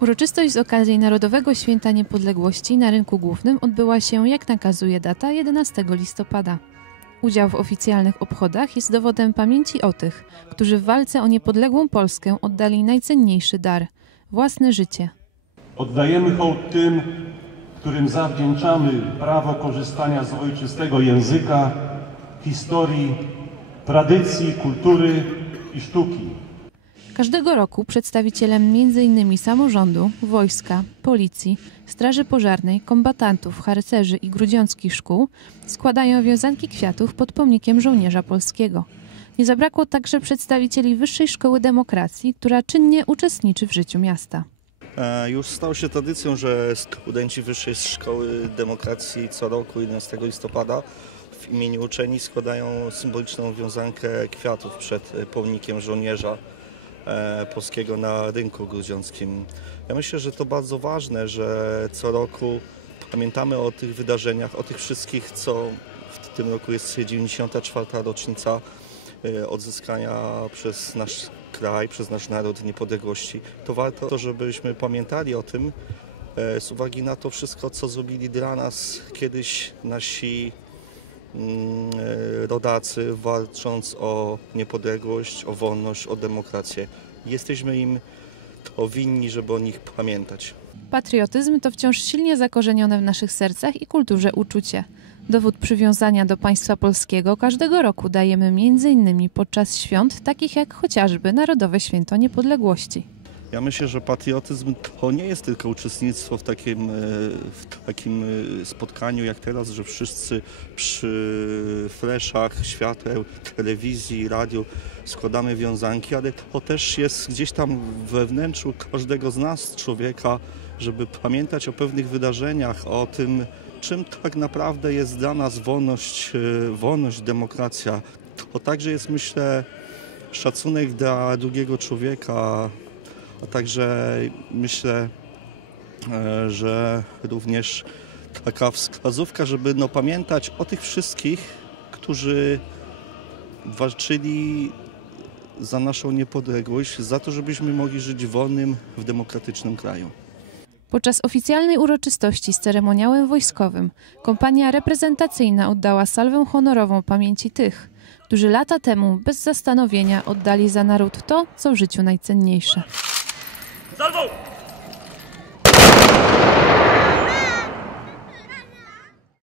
Uroczystość z okazji Narodowego Święta Niepodległości na rynku głównym odbyła się, jak nakazuje data, 11 listopada. Udział w oficjalnych obchodach jest dowodem pamięci o tych, którzy w walce o niepodległą Polskę oddali najcenniejszy dar własne życie. Oddajemy hołd tym, którym zawdzięczamy prawo korzystania z ojczystego języka, historii, tradycji, kultury i sztuki. Każdego roku przedstawicielem m.in. samorządu, wojska, policji, straży pożarnej, kombatantów, harcerzy i grudziąckich szkół składają wiązanki kwiatów pod pomnikiem żołnierza polskiego. Nie zabrakło także przedstawicieli Wyższej Szkoły Demokracji, która czynnie uczestniczy w życiu miasta. E, Już stało się tradycją, że studenci Wyższej Szkoły Demokracji co roku 11 listopada w imieniu uczeni składają symboliczną wiązankę kwiatów przed pomnikiem żołnierza polskiego na rynku grudziąckim. Ja myślę, że to bardzo ważne, że co roku pamiętamy o tych wydarzeniach, o tych wszystkich, co w tym roku jest 94. rocznica e, odzyskania przez nasz kraj, przez nasz naród niepodległości, to warto, żebyśmy pamiętali o tym e, z uwagi na to wszystko, co zrobili dla nas kiedyś nasi e, rodacy, walcząc o niepodległość, o wolność, o demokrację. Jesteśmy im to winni, żeby o nich pamiętać. Patriotyzm to wciąż silnie zakorzenione w naszych sercach i kulturze uczucie. Dowód przywiązania do państwa polskiego każdego roku dajemy m.in. podczas świąt, takich jak chociażby Narodowe Święto Niepodległości. Ja myślę, że patriotyzm to nie jest tylko uczestnictwo w takim, e, w takim e, spotkaniu jak teraz, że wszyscy przy fleszach, świateł, telewizji, radiu składamy wiązanki, ale to też jest gdzieś tam we wnętrzu każdego z nas, człowieka, żeby pamiętać o pewnych wydarzeniach, o tym, czym tak naprawdę jest dla nas wolność, e, wolność, demokracja. To także jest, myślę, szacunek dla drugiego człowieka, a także myślę, e, że również taka wskazówka, żeby no, pamiętać o tych wszystkich, którzy walczyli za naszą niepodległość, za to, żebyśmy mogli żyć wolnym, w demokratycznym kraju. Podczas oficjalnej uroczystości z ceremoniałem wojskowym kompania reprezentacyjna oddała salwę honorową pamięci tych, którzy lata temu bez zastanowienia oddali za naród to, co w życiu najcenniejsze. Salvo!